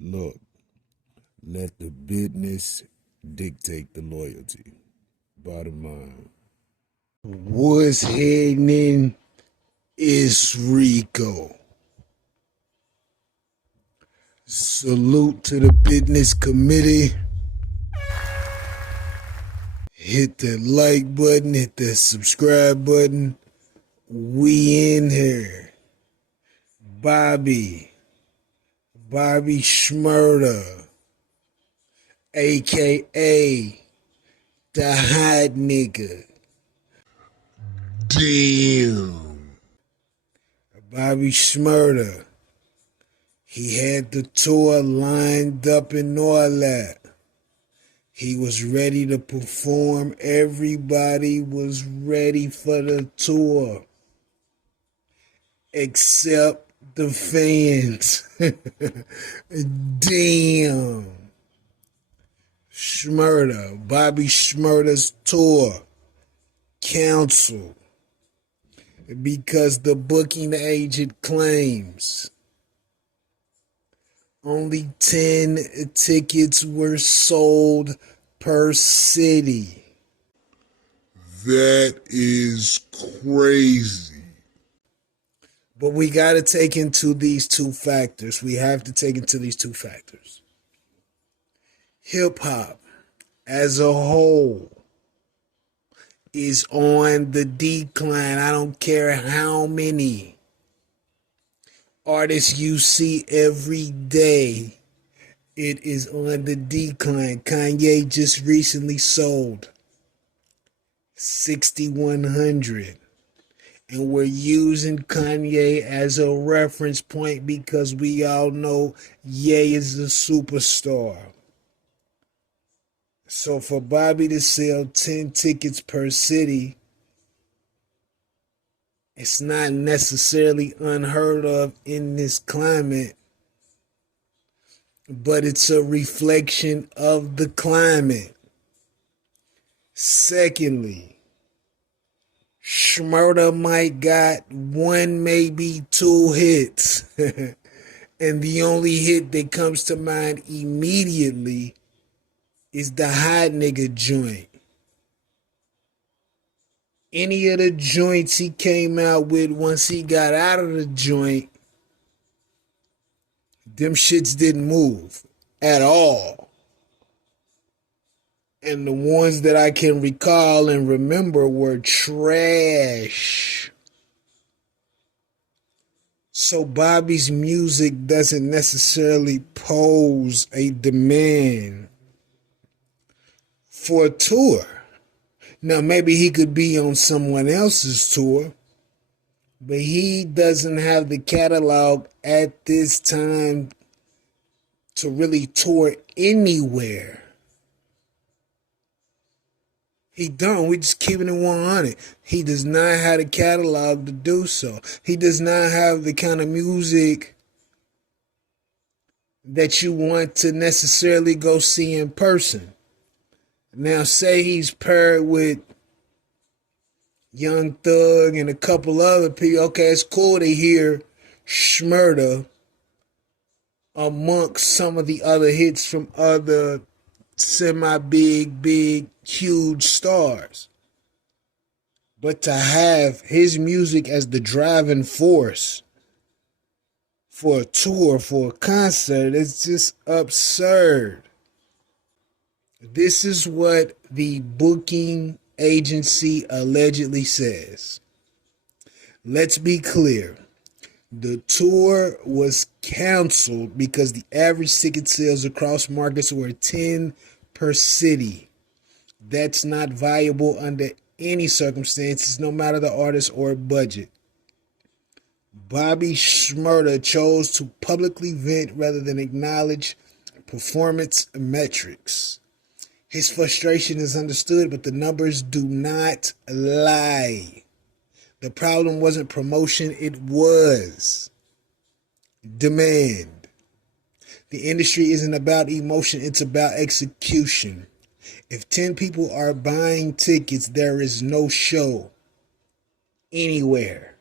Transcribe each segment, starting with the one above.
Look, let the business dictate the loyalty. Bottom line. What's happening is Rico. Salute to the business committee. Hit that like button, hit that subscribe button. We in here. Bobby Shmurda, aka the hot nigga. Damn. Bobby Shmurda. He had the tour lined up and all that. He was ready to perform. Everybody was ready for the tour. Except the fans. Damn. Shmurda. Bobby Shmurda's tour canceled because the booking agent claims only 10 tickets were sold per city. That is crazy. But we got to take into these two factors. We have to take into these two factors. Hip hop as a whole is on the decline. I don't care how many artists you see every day. It is on the decline. Kanye just recently sold 6,100. And we're using Kanye as a reference point because we all know Ye is a superstar. So for Bobby to sell 10 tickets per city, it's not necessarily unheard of in this climate, but it's a reflection of the climate. Secondly, Shmurda might got one, maybe two hits. And the only hit that comes to mind immediately is the hot nigga joint. Any of the joints he came out with once he got out of the joint, them shits didn't move at all. And the ones that I can recall and remember were trash. So Bobby's music doesn't necessarily pose a demand for a tour. Now, maybe he could be on someone else's tour, but he doesn't have the catalog at this time to really tour anywhere. He don't. We just keeping it 100. He does not have the catalog to do so. He does not have the kind of music that you want to necessarily go see in person. Now, say he's paired with Young Thug and a couple other people. Okay, it's cool to hear Shmurda amongst some of the other hits from other big, huge stars. But to have his music as the driving force for a tour, for a concert, it's just absurd. This is what the booking agency allegedly says. Let's be clear. The tour was canceled because the average ticket sales across markets were 10 per city. That's not viable under any circumstances, no matter the artist or budget. Bobby Shmurda chose to publicly vent rather than acknowledge performance metrics. His frustration is understood, but the numbers do not lie. The problem wasn't promotion, it was demand. The industry isn't about emotion, it's about execution. If 10 people are buying tickets, there is no show anywhere.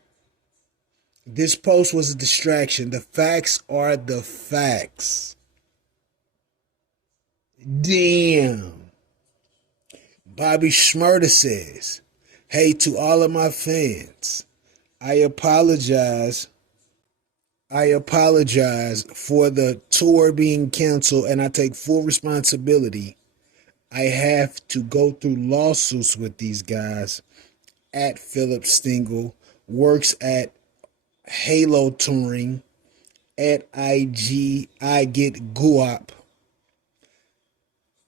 This post was a distraction. The facts are the facts. Damn. Bobby Shmurda says, hey, to all of my fans, I apologize. I apologize for the tour being canceled and I take full responsibility. I have to go through lawsuits with these guys. At Philip Stingle, works at Halo Touring, at IG, I get guap.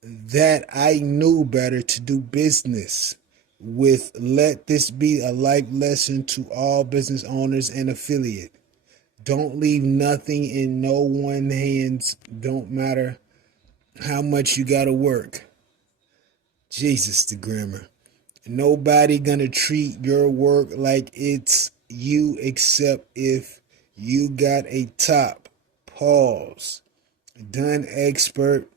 That I knew better to do business with. Let this be a life lesson to all business owners and affiliate. Don't leave nothing in no one hands. Don't matter how much you gotta work. Jesus, the grammar. Nobody gonna treat your work like it's you except if you got a top. Pause. Done, expert.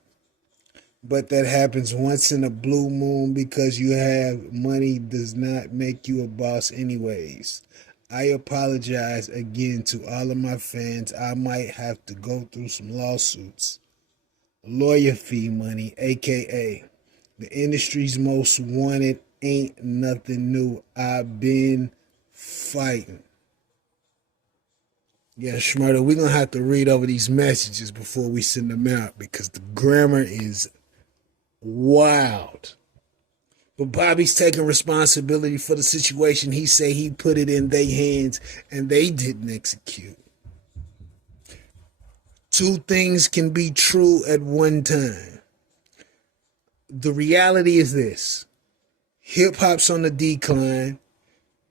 But that happens once in a blue moon because you have money does not make you a boss anyways. I apologize again to all of my fans. I might have to go through some lawsuits. Lawyer fee money, aka the industry's most wanted, ain't nothing new. I've been fighting. Yeah, Shmurda, we're going to have to read over these messages before we send them out because the grammar is wild. But Bobby's taking responsibility for the situation. He say he put it in their hands and they didn't execute. Two things can be true at one time. The reality is this. Hip hop's on the decline.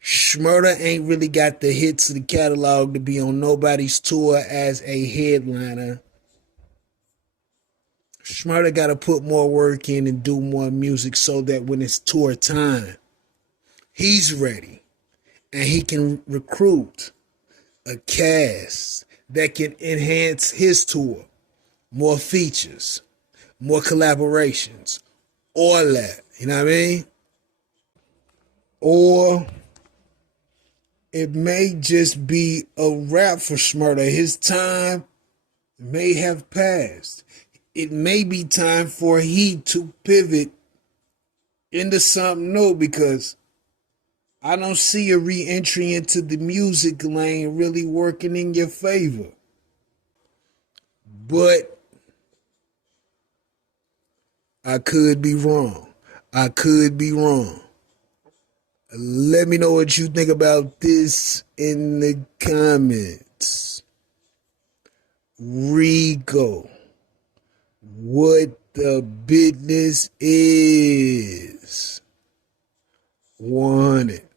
Shmurda ain't really got the hits of the catalog to be on nobody's tour as a headliner. Shmurda got to put more work in and do more music so that when it's tour time, he's ready and he can recruit a cast that can enhance his tour. More features, more collaborations, all that. You know what I mean? Or it may just be a wrap for Shmurda. His time may have passed. It may be time for he to pivot into something new because I don't see a re-entry into the music lane really working in your favor. But I could be wrong. I could be wrong. Let me know what you think about this in the comments. Rico, what the business is. Want it.